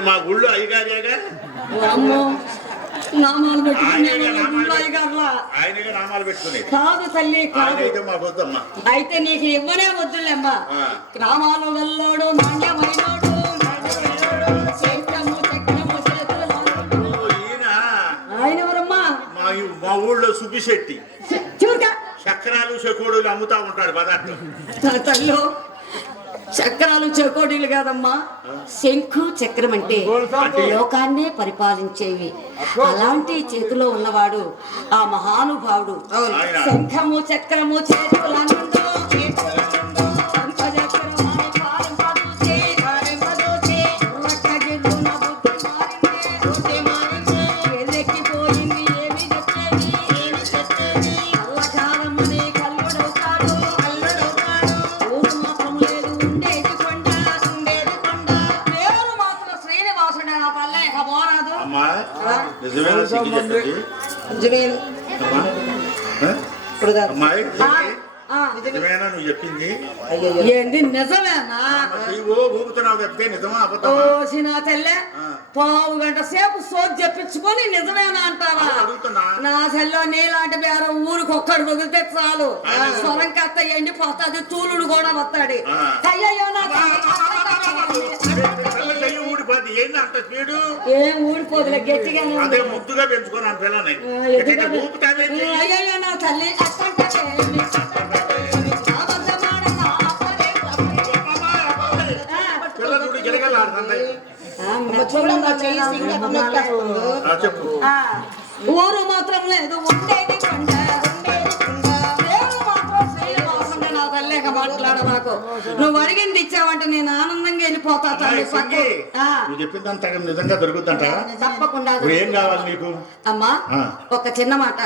మా ఊళ్ళో అయ్యగారిగా? అమ్మో నామాలు ఆయనగా నామాలు గారులా ఆయనగా నామాలు పెట్టుకునేది కాదు తల్లి కాదు. వద్దమ్మా. అయితే నీకు ఇవ్వనే వద్దులేమ్మా. గ్రామాలు వెళ్ళోడు నాణ్యమైనోడు. ఆయన ఎవరమ్మా? మా ఊళ్ళో సుబ్బిశెట్టి. చక్రాలు చెకోడులు అమ్ముతా ఉంటాడు పదార్థం. తల్లు చక్రాలు చకోడీలు కాదమ్మా. శంఖు చక్రం అంటే లోకాన్నే పరిపాలించేవి. అలాంటి చేతిలో ఉన్నవాడు ఆ మహానుభావుడు. శంఖము చక్రము చేతులందు నిజమేనా సిగ్గు చెప్పేది? నిజమేను. అమ్మా ఆ? ఇప్పుడు కాదు. అమ్మాయి ఆ, ఆ. నిజమేనా నువ్వు చెప్పింది ఏంది నిజమేనా నువ్వు ఊపుతున్నావు చెప్తే నిజమా అబద్ధమా ఓసి నా తెల్లె ఆ. పావు గంట సేపు సోది చెప్పించుకొని నిజమేనా అంటావా అవును, అడుగుతున్నా. నా సెల్లో నీలాంటి బేరం ఊరికి ఒక్కడు తగిలితే చాలు. స్వరం కత్త ఎండిపోతాది తూలుడు కూడా వస్తాడు ఆ. అయ్యయ్యో నా అంత స్పీడు ఏం ఊడిపోదులే గట్టిగానే అదే ఉంది. ముద్దుగా పెంచుకున్నాను పిల్లని. నా తల్లి. చెప్పు. ఊరు మాత్రం లేదు. నువ్వు అడిగింది ఇచ్చావంటే నేను ఆనందంగా వెళ్ళిపోతా తల్లి అమ్మాయి పక్కు సింగి, ఆ, నువ్వు చెప్పిందంత నిజంగా దొరుకుతుందంట? తప్పకుండా ఏం కావాలి నీకు? అమ్మా. ఒక చిన్న మాట.